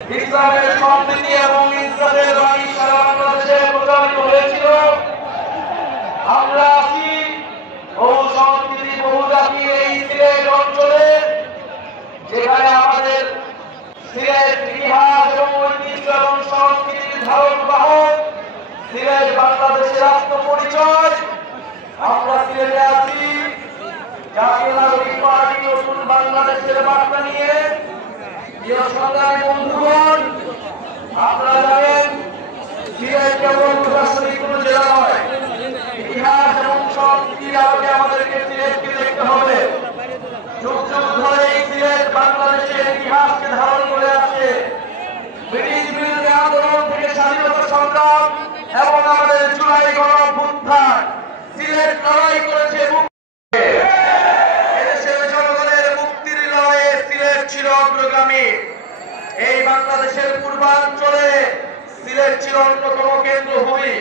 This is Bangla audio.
ইসলামের সম্প্রীতি এবং ইসলামের বাণী সারা বাংলাদেশে প্রচারিত হয়েছিল। আমরা আছি বহু সংস্কৃতি বহু জাতির এই সিলেট অঞ্চলে, যেখানে আমাদের সিলেট ইতিহাস এবং ঐতিহ্য এবং সংস্কৃতির ধারণ বাহক, সিলেট বাংলাদেশের আত্মপরিচয়। আমরা সিলেটে আছি জাতীয় নাগরিক পার্টি নতুন বাংলাদেশের বার্তা নিয়ে। প্রিয় সংগ্রামী বন্ধুগণ, আপনারা জানেন সিলেট কেবল প্রশাসনিক কোন জেলা নয়, ইতিহাস এবং সংস্কৃতির আলোকে আমাদেরকে সিলেটকে দেখতে হবে। যুগ যুগ ধরে এই সিলেট বাংলাদেশের ইতিহাসকে ধারণ করে আসছে। ব্রিটিশ বিরোধী আন্দোলন থেকে স্বাধীনতা সংগ্রাম এবং আমাদের জুলাই গণঅভ্যুত্থান, সিলেট লড়াই করেছে। এদেশের জনগণের মুক্তির লড়াইয়ে সিলেট ছিল অগ্রগামী। এই বাংলাদেশের পূর্বাঞ্চলে সিলেট ছিল অন্যতম কেন্দ্রভূমি।